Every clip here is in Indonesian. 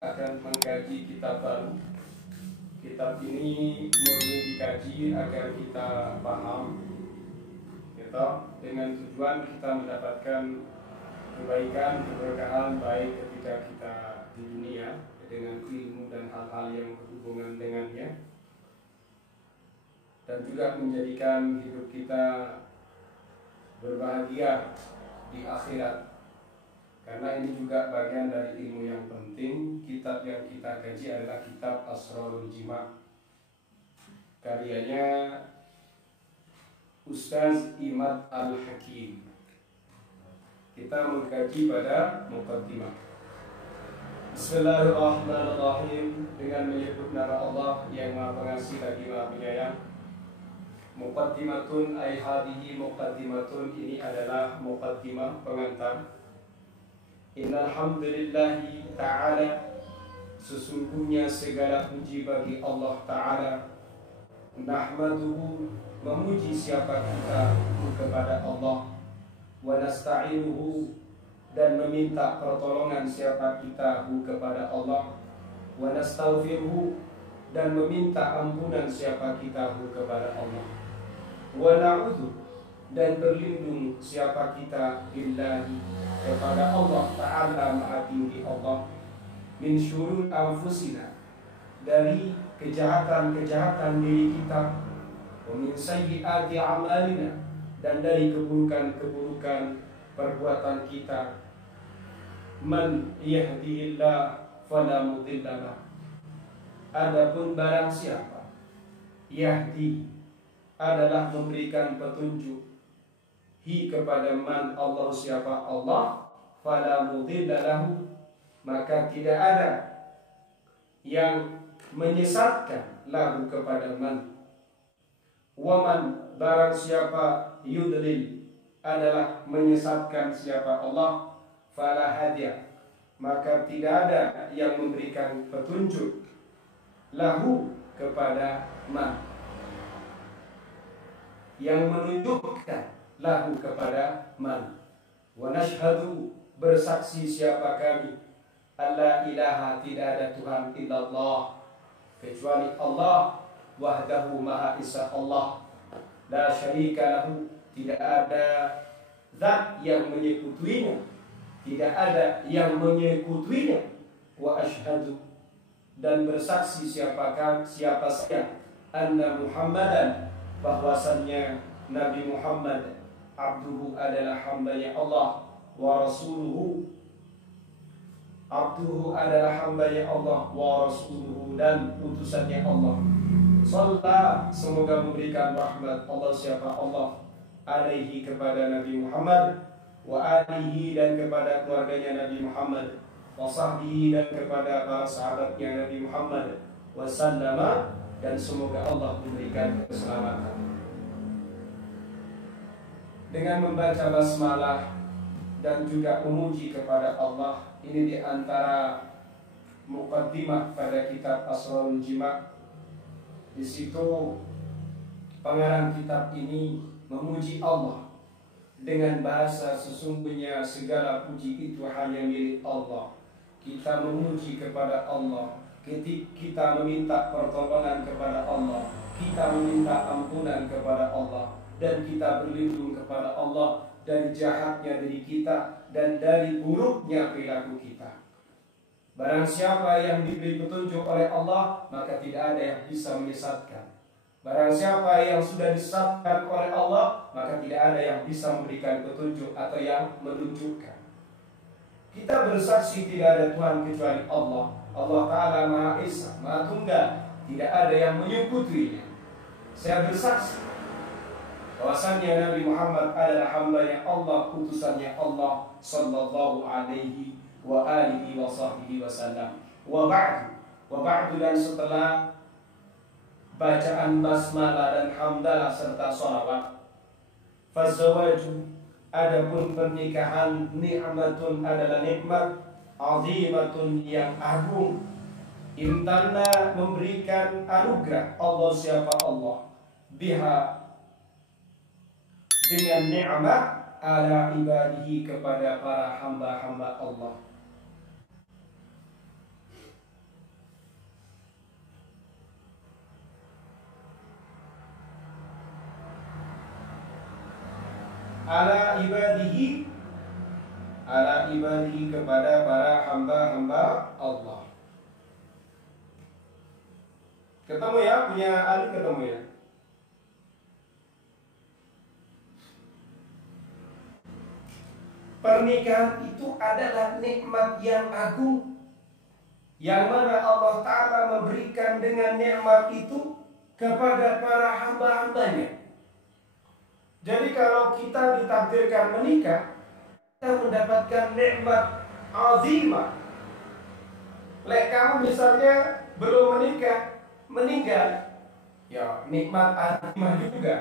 akan mengkaji kitab baru. Kitab ini murni dikaji agar kita paham, gitu, dengan tujuan kita mendapatkan kebaikan, keberkahan baik ketika kita di dunia dengan ilmu dan hal-hal yang berhubungan dengannya, dan juga menjadikan hidup kita berbahagia di akhirat. Karena ini juga bagian dari ilmu yang penting. Kitab yang kita kaji adalah kitab Asrarul Jima', karyanya Ustaz Imad Al-Hakim. Kita mengkaji pada muqaddimah. Bismillahirrahmanirrahim. Dengan menyebut nama Allah yang Maha Pengasih lagi Maha Penyayang. Muqaddimatun ay hadihi muqaddimatun, ini adalah muqaddimah, pengantar. Innal hamdalillahi ta'ala, sesungguhnya segala puji bagi Allah Ta'ala. Nahmaduhu, memuji siapa kita kepada Allah. Wa nasta'inuhu, dan meminta pertolongan siapa kita kepada Allah. Wa nastaghfiruhu, dan meminta ampunan siapa kita kepada Allah. Wa na'udhu, dan berlindung siapa kita billahi, kepada Allah Ta'ala Maha Tinggi Allah, min syurur anfusina, dari kejahatan-kejahatan diri kita, wa min sayyiati amalina, dan dari keburukan-keburukan perbuatan kita. Man yahdihillah fala mudhillalah, adapun barang siapa yahdi adalah memberikan petunjuk, hi kepada man, Allah siapa Allah, fala mudhillalahu, maka tidak ada yang menyesatkan lahu kepada man. Waman, barang siapa yudlil adalah menyesatkan siapa Allah, fala hadiya, maka tidak ada yang memberikan petunjuk lahu kepada man, yang menunjukkan lahu kepada man. Wa nashhadu, bersaksi siapa kami, alla ilaha, tidak ada Tuhan illallah, kecuali Allah, wahdahu, maha esa Allah, la syarika lahu, tidak ada zat yang menyekutuinya, tidak ada yang menyekutuinya. Wa ashhadu, dan bersaksi siapa saya, anna Muhammadan, bahwasannya Nabi Muhammad abduhu, adalah hambanya Allah, wa rasuluhu, abduhu adalah hambanya Allah, wa rasuluhu, dan utusannya Allah. Sallallahu, semoga memberikan rahmat Allah siapa Allah, alaihi, kepada Nabi Muhammad, wa alihi, dan kepada keluarganya Nabi Muhammad, wa sahbihi, dan kepada para sahabatnya Nabi Muhammad, wa sallama, dan semoga Allah memberikan keselamatan. Dengan membaca basmalah dan juga memuji kepada Allah, ini diantara muqaddimah pada kitab Asrarul Jima'. Di situ pengarang kitab ini memuji Allah dengan bahasa sesungguhnya segala puji itu hanya milik Allah. Kita memuji kepada Allah, kita meminta pertolongan kepada Allah, kita meminta ampunan kepada Allah, dan kita berlindung kepada Allah dari jahatnya diri kita dan dari buruknya perilaku kita. Barang siapa yang diberi petunjuk oleh Allah, maka tidak ada yang bisa menyesatkan. Barang siapa yang sudah disesatkan oleh Allah, maka tidak ada yang bisa memberikan petunjuk atau yang menunjukkan. Kita bersaksi tidak ada Tuhan kecuali Allah. Allah Ta'ala Maha Esa, Maha Tunggal, tidak ada yang menyekutuinya. Saya bersaksi bahwasannya Nabi Muhammad adalah hambanya Allah, utusannya Allah, sallallahu alaihi wa alihi wa sahbihi wasallam. Wa ba'du, dan setelah bacaan basmalah dan hamdalah serta sholawat, fazawaju, adapun pernikahan, ni'matun, adalah nikmat, azimatun, yang agung, imtanna, memberikan anugerah Allah siapa Allah, biha, dengan ni'mah, ala ibadihi, kepada para hamba-hamba Allah. ala ibadihi, ala ibadihi kepada para hamba-hamba Allah. Ketemu ya, punya Ali ketemu ya. Pernikahan itu adalah nikmat yang agung, yang mana Allah Ta'ala memberikan dengan nikmat itu kepada para hamba-hambanya. Jadi kalau kita ditakdirkan menikah, kita mendapatkan nikmat azimah. Lek kamu misalnya belum menikah, meninggal, ya nikmat azimah juga,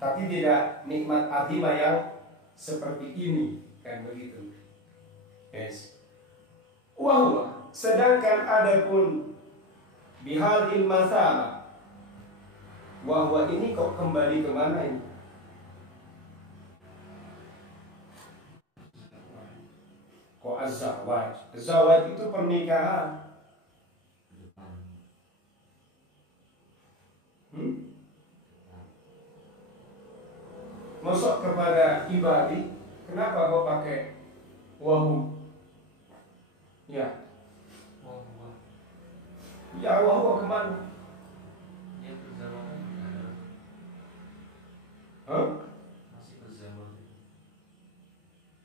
tapi tidak nikmat azimah yang seperti ini, kan begitu. Yes. Wahwa, sedangkan adapun bihadil masalah, wahwa ini kok kembali kemana ini? Kok az-zawaj? Az-zawaj itu pernikahan. Masuk kepada ibadi, kenapa kau pakai wahu? Ya. Ya wahu kemana?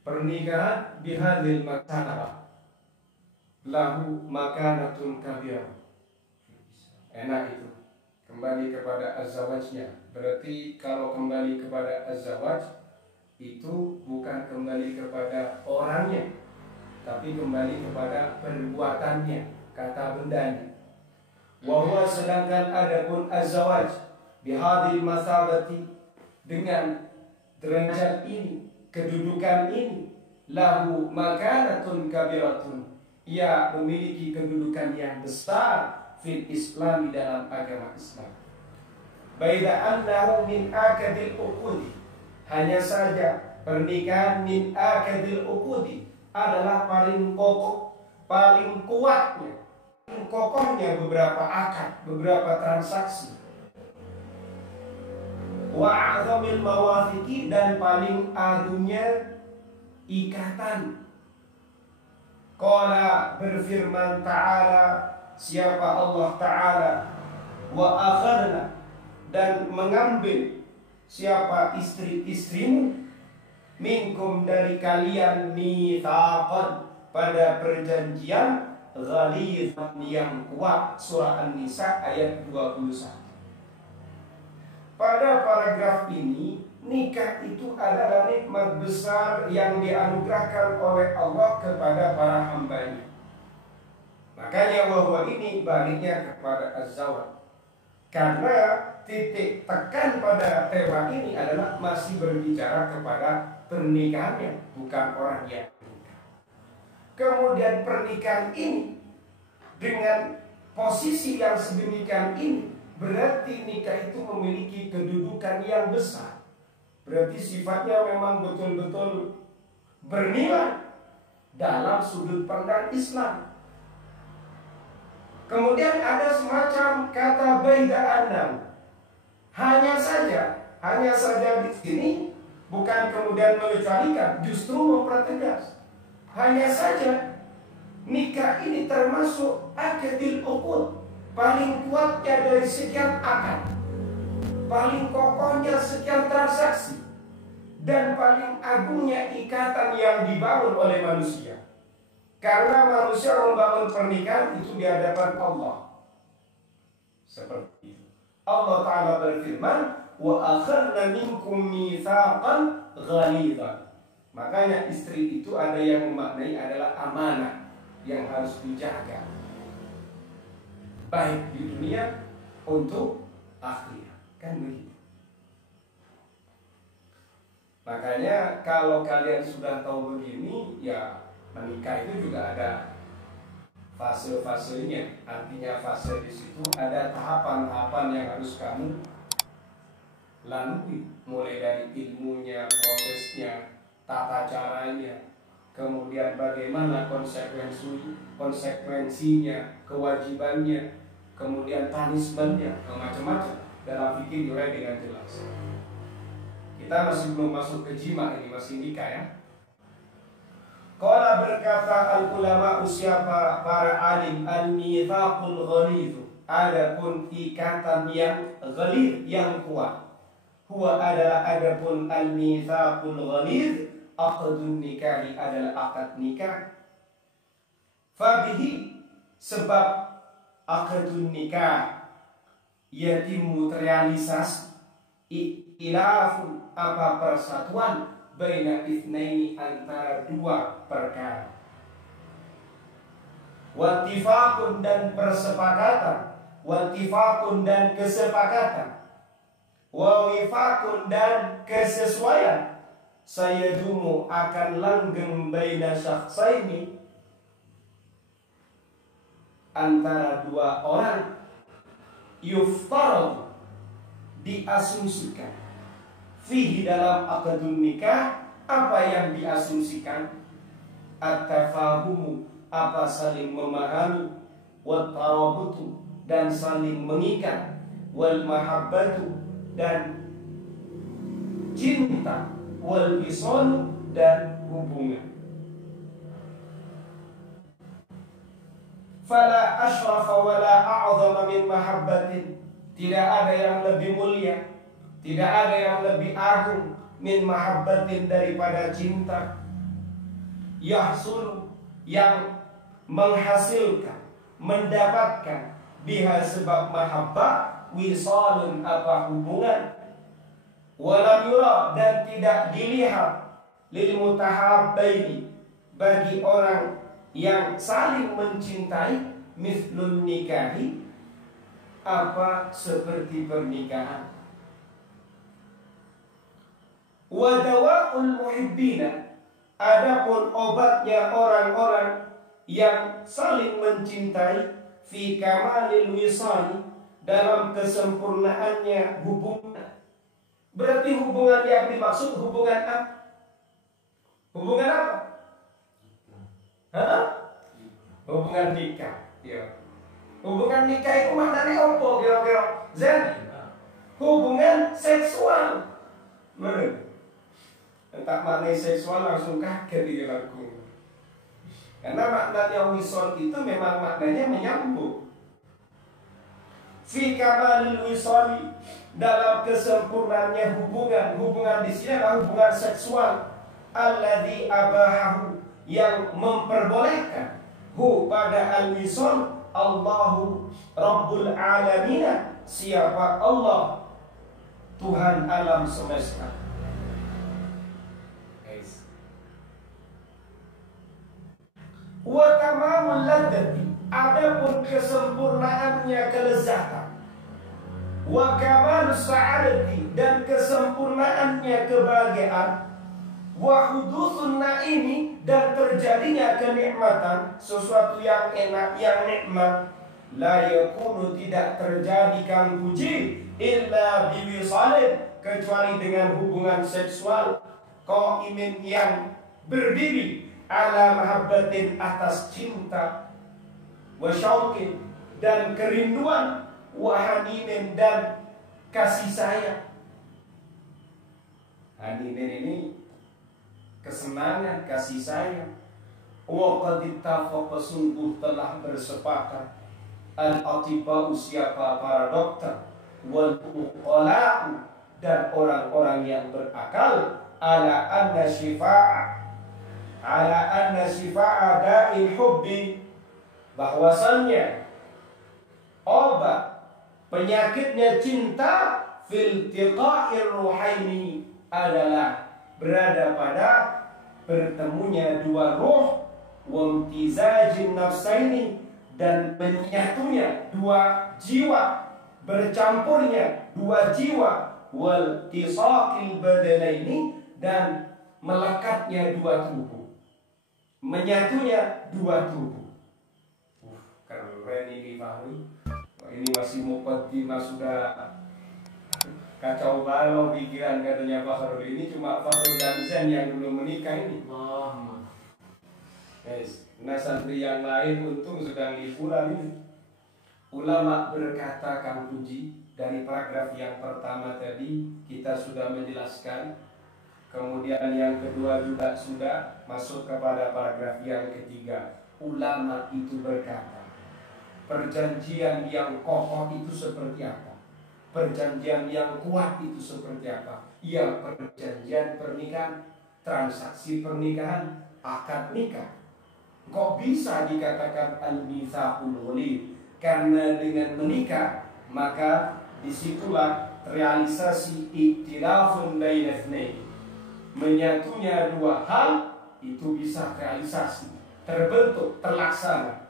Pernikahan bihadil masalah lahu makanatun kabirah. Enak itu. Kembali kepada az-zawajnya. Berarti kalau kembali kepada az-zawaj, itu bukan kembali kepada orangnya, tapi kembali kepada perbuatannya, kata bendanya. Wahwa, sedangkan adapun az-zawaj bihadil masabati, dengan derajat ini, kedudukan ini, lahu makanatun kabiratun, ia memiliki kedudukan yang besar fil Islam, dalam agama Islam. Baida annahu min akadil uqudi, hanya saja pernikahan min akadil uqudi adalah paling kokoh, paling kuatnya, paling kokohnya beberapa akad, beberapa transaksi. Wa a'zamil mawathiqi, dan paling agungnya ikatan. Qala, berfirman ta'ala, siapa Allah Ta'ala, wa akhadna, dan mengambil siapa istri-istrimu, minkum, dari kalian, mitsaqan, pada perjanjian ghalidhan, yang kuat. Surah An-Nisa ayat 21. Pada paragraf ini, nikah itu adalah nikmat besar yang dianugerahkan oleh Allah kepada para hambanya. Makanya wahwa ini baliknya kepada az-zawaj. Karena titik tekan pada tema ini adalah masih berbicara kepada pernikahannya, bukan orang yang menikah. Kemudian pernikahan ini dengan posisi yang sedemikian ini, berarti nikah itu memiliki kedudukan yang besar. Berarti sifatnya memang betul-betul bernilai dalam sudut pandang Islam. Kemudian ada semacam kata baida andam. Hanya saja di sini bukan kemudian mengecualikan, justru mempertegas. Hanya saja nikah ini termasuk akadil uqud, paling kuatnya dari sekian akad, paling kokohnya sekian transaksi, dan paling agungnya ikatan yang dibangun oleh manusia. Karena manusia membangun pernikahan itu di hadapan Allah. Seperti itu. Allah Ta'ala berfirman, wa akhadna minkum mitsaqan ghalidhan. Makanya istri itu ada yang memaknai adalah amanah yang harus dijaga, baik di dunia untuk akhirat. Kan begitu. Makanya kalau kalian sudah tahu begini, ya menikah itu juga ada fase-fasenya. Artinya fase di situ ada tahapan-tahapan yang harus kamu lalui, mulai dari ilmunya, prosesnya, tata caranya, kemudian bagaimana konsekuensinya, kewajibannya, kemudian punishmentnya, macam-macam. Dalam fikih diurai dengan jelas. Kita masih belum masuk ke jima, ini masih nikah ya. Qala berkata al ulama siapa para alim, al-mitsaqul ghalidh, adapun ikatan yang ghalidh yang kuat. Huwa adalah adapun al-mitsaqul ghalidh, aqdun nikahi adalah akad nikah. Fabihi sebab akadun nikah yatimu terrealisasi ilafun apa persatuan baina itsnaini antara dua perkara, wattifaqun dan persepakatan, wattifaqun dan kesepakatan, wa wifaqun dan kesesuaian, sayadumu akan langgeng baina syakhsaini antara dua orang, yuftarad diasumsikan, fihi dalam akadun nikah apa yang diasumsikan, at-tafahumu apa saling memahami, wat tarabutu dan saling mengikat, wal mahabbatu dan cinta, wal wisal dan hubungan. Fala ashrafa wala a'zama min mahabbatin, tidak ada yang lebih mulia, tidak ada yang lebih agung min mahabbatin daripada cinta, yahsul yang menghasilkan, mendapatkan, biha sebab mahabbah, wisalun apa hubungan, walam yura dan tidak dilihat, lil mutahabbaini bagi orang yang saling mencintai, mithlun nikahi apa seperti pernikahan. Wa dawa'ul muhibbina adapun obatnya orang-orang yang saling mencintai, fi kamalil wisali dalam kesempurnaannya hubungan. Berarti hubungan yang dimaksud hubungan apa? Hubungan apa? Hah? Hubungan nikah. Ya. Hubungan nikah itu maknanya apa kira-kira? Zen? Hubungan seksual. Benar. Entah maknanya seksual langsung kaget di lagu. Karena maknanya wisol itu memang maknanya menyambung. Fi kamalil wisoli dalam kesempurnaannya hubungan. Hubungan di sini adalah hubungan seksual. Alladzi abahahu yang memperbolehkan hu pada al-wisol Allahu Rabbul Alamina, siapa Allah Tuhan alam semesta. Wa tamamul ladzati adapun kesempurnaannya kelezatan, wa kamalus sa'adati dan kesempurnaannya kebahagiaan, wa hudutsun naimi dan terjadinya kenikmatan, sesuatu yang enak yang nikmat, la yakunu tidak terjadi kang puji illa biwisalin kecuali dengan hubungan seksual, qaimin yang berdiri ala mahabbatin atas cinta, wa syauqin dan kerinduan, wa haninin dan kasih sayang. Haninin ini kesenangan, kasih sayang. Wa qad ittafaqa sungguh telah bersepakat al-atiba'u siapa para dokter, wal uqala'u dan orang-orang yang berakal, ala anna syifa'a da'il hubbi bahwasannya obat penyakitnya cinta fil tiqa'ir ruhaini adalah berada pada bertemunya dua ruh, wamtizajin nafsaini dan menyatunya dua jiwa, bercampurnya dua jiwa, wal tisaqil badalaini dan melekatnya dua tubuh, menyatunya dua tubuh. Keren ini Fahri. Ini masih muqaddimah sudah kacau balau pikiran katanya Fakhrul. Ini cuma Fakhrul dan Zen yang belum menikah ini. Guys, nah santri yang lain untung sedang liburan ini. Ulama berkata, Kang Puji, dari paragraf yang pertama tadi kita sudah menjelaskan, kemudian yang kedua juga sudah masuk kepada paragraf yang ketiga. Ulama itu berkata, perjanjian yang kokoh itu seperti apa? Perjanjian yang kuat itu seperti apa? Ya, perjanjian pernikahan, transaksi pernikahan, akad nikah. Kok bisa dikatakan al-mitsaqul ghalidh? Karena dengan menikah maka disitulah realisasi iktilafun baina itsnain. Menyatunya dua hal itu bisa realisasi, terbentuk, terlaksana.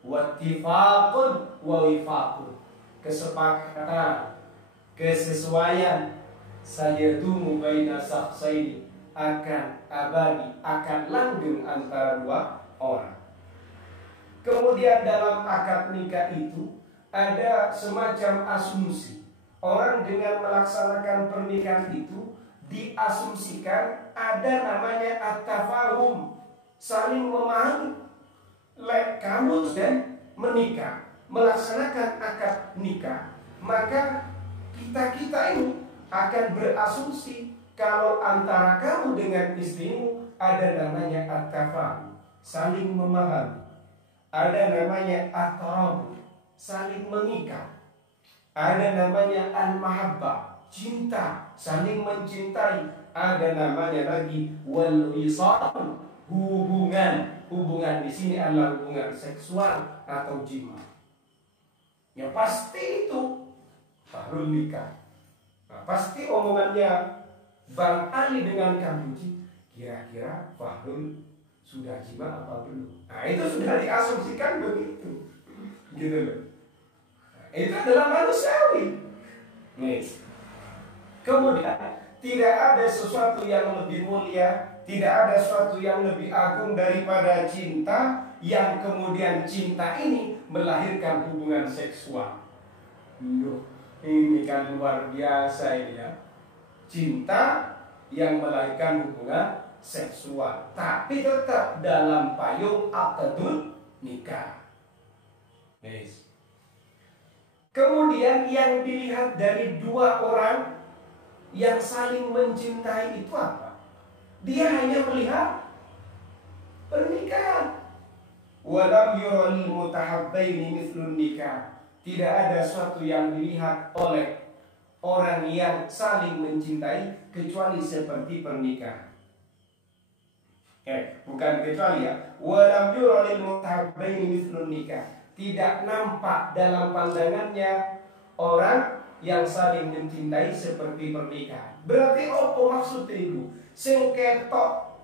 Wattifaqun wa wifaqun, kesepakatan, kesesuaian, sayadumu baina shakhsaini, akan abadi, akan langgeng antara dua orang. Kemudian dalam akad nikah itu ada semacam asumsi. Orang dengan melaksanakan pernikahan itu diasumsikan ada namanya at-tafahum, saling memahami. Kamu dan menikah, melaksanakan akad nikah, maka kita ini akan berasumsi kalau antara kamu dengan istrimu ada namanya at-tafahum, saling memahami. Ada namanya at-tarabut, saling mengikat. Ada namanya al-mahabbah, cinta, saling mencintai. Ada namanya lagi wal-wisal, hubungan. Hubungan di sini adalah hubungan seksual atau jima. Ya pasti itu baru nikah. Nah, pasti omongannya Bang Ali dengan Kang Puji, kira-kira Fahrul sudah jima apa belum? Nah itu sudah diasumsikan begitu, gitu loh. Nah, itu adalah manusiawi. Nih. Kemudian tidak ada sesuatu yang lebih mulia, tidak ada sesuatu yang lebih agung daripada cinta, yang kemudian cinta ini melahirkan hubungan seksual. Loh, ini kan luar biasa ini ya. Cinta yang melahirkan hubungan seksual, tapi tetap dalam payung akadul nikah. Yes. Kemudian yang dilihat dari dua orang yang saling mencintai itu apa? Dia hanya melihat pernikahan. Walam yuralil mutahabbaini mithlun nikah. Tidak ada sesuatu yang dilihat oleh orang yang saling mencintai kecuali seperti pernikahan. Bukan kecuali ya. Walam yuralil mutahabbaini mithlun nikah. Tidak nampak dalam pandangannya orang yang saling mencintai seperti pernikahan. Berarti apa maksud itu? Sing ketok,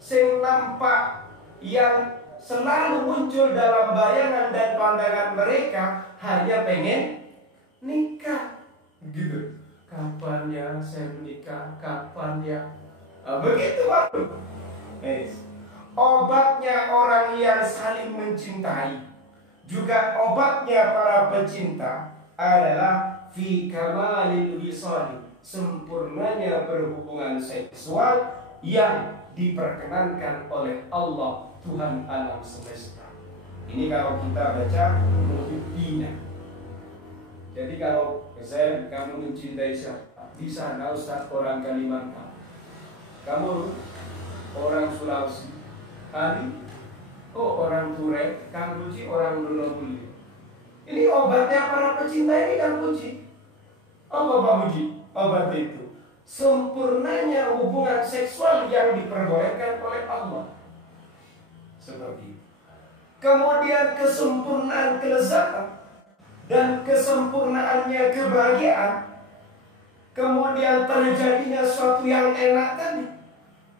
sing nampak, yang selalu muncul dalam bayangan dan pandangan mereka hanya pengen nikah, gitu. Kapan ya saya menikah? Kapan ya? Begitu baru. Obatnya orang yang saling mencintai, juga obatnya para pecinta adalah fi kamalil wisali, sempurnanya berhubungan seksual yang diperkenankan oleh Allah Tuhan alam semesta. Ini kalau kita baca muhibbina. Jadi kalau saya, kamu mencintai siapa? Di sana Ustaz orang Kalimantan, kamu orang Sulawesi, Ali orang Ture, Kang Puji orang Donobuli. Ini obatnya para pecinta ini, Kang Puji. Apa Pak Puji? Obat itu sempurnanya hubungan seksual yang diperbolehkan oleh Allah. Seperti itu. Kemudian kesempurnaan kelezatan dan kesempurnaannya kebahagiaan. Kemudian terjadinya sesuatu yang enak tadi,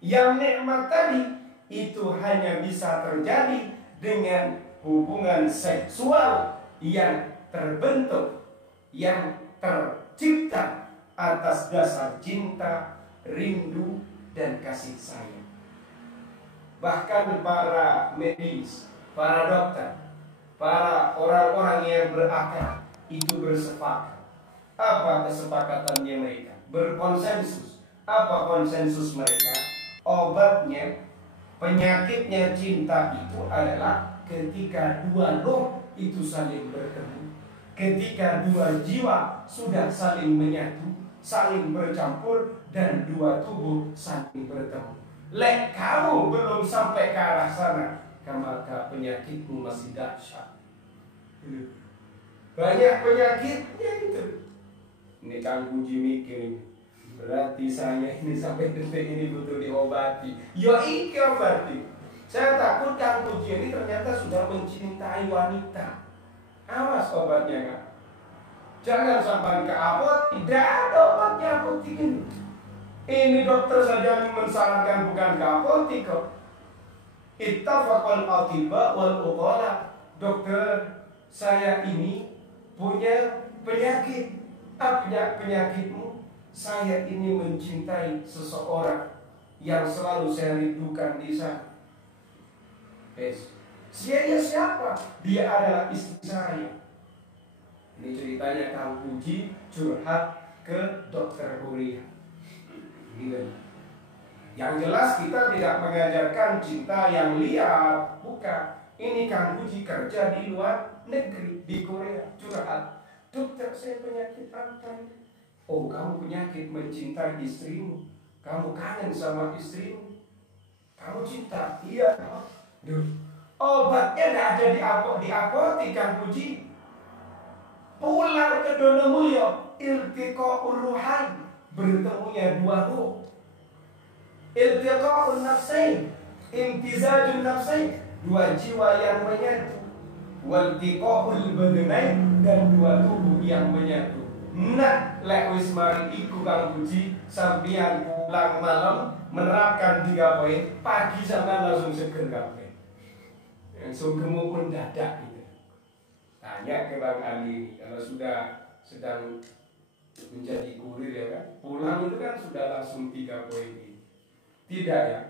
yang nikmat tadi, itu hanya bisa terjadi dengan hubungan seksual yang terbentuk, yang tercipta atas dasar cinta, rindu, dan kasih sayang. Bahkan para medis, para dokter, para orang-orang yang berakal itu bersepakat. Apa kesepakatannya mereka? Berkonsensus. Apa konsensus mereka? Obatnya, penyakitnya cinta itu adalah ketika dua roh itu saling bertemu, ketika dua jiwa sudah saling menyatu, saling bercampur, dan dua tubuh saling bertemu. Lek kamu belum sampai ke arah sana, maka penyakitmu masih dahsyat. Banyak penyakitnya itu. Ini Kang Puji mikir, berarti saya ini sampai detik ini butuh diobati. Ya iya berarti. Saya takut Kang Puji ini ternyata sudah mencintai wanita. Awas obatnya Kang. Jangan sampai ke apotek, tidak ada obatnya apotek ini. Ini dokter saja mensarankan bukan ke apotek kok. Ittafaqal atibba wal uqala. Dokter, saya ini punya penyakit. Apa penyakitmu? Saya ini mencintai seseorang yang selalu saya rindukan di sana. Dia siapa? Dia adalah istri saya. Ini ceritanya Kang Puji curhat ke dokter Huria. Yang jelas kita tidak mengajarkan cinta yang liar, bukan. Ini Kang Puji kerja di luar negeri, di Korea, curhat. Dokter, saya penyakit apa ini? Oh, kamu penyakit mencintai istrimu. Kamu kangen sama istrimu. Kamu cinta? Iya. Duh. Obatnya tidak ada di apotek Kang Puji. Pulang ke Donomulyo, iltiqa'ul ruhain, bertemunya dua ruh. Iltiqa'ul nafsain, imtizajun nafsain, dua jiwa yang menyatu. Waltiqa'ul badanain, dan dua tubuh yang menyatu. Nah, lek wis mari iku Kang Puji, sampeyan pulang malam menerapkan 3 poin, pagi sampean langsung seger kabeh. Langsung gemuk mendadak gitu. Tanya ke Bang Ali, kalau sudah sedang menjadi kurir ya kan, pulang itu kan sudah langsung 3 poin ini. Tidak ya?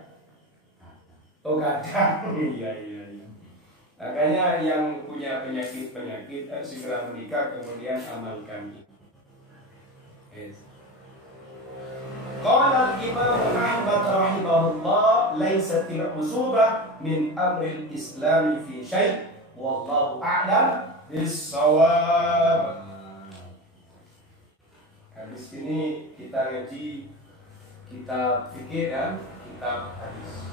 Oh kadang, iya. Makanya yang punya penyakit segera menikah kemudian amalkan ini. Yes. Qala al-Imam Ahmad rahimahullah, laisatil usubah min amril Islam fi syai', wallahu a'lam bis-shawab. Habis ini kita ngaji kitab fikih dan kitab hadis.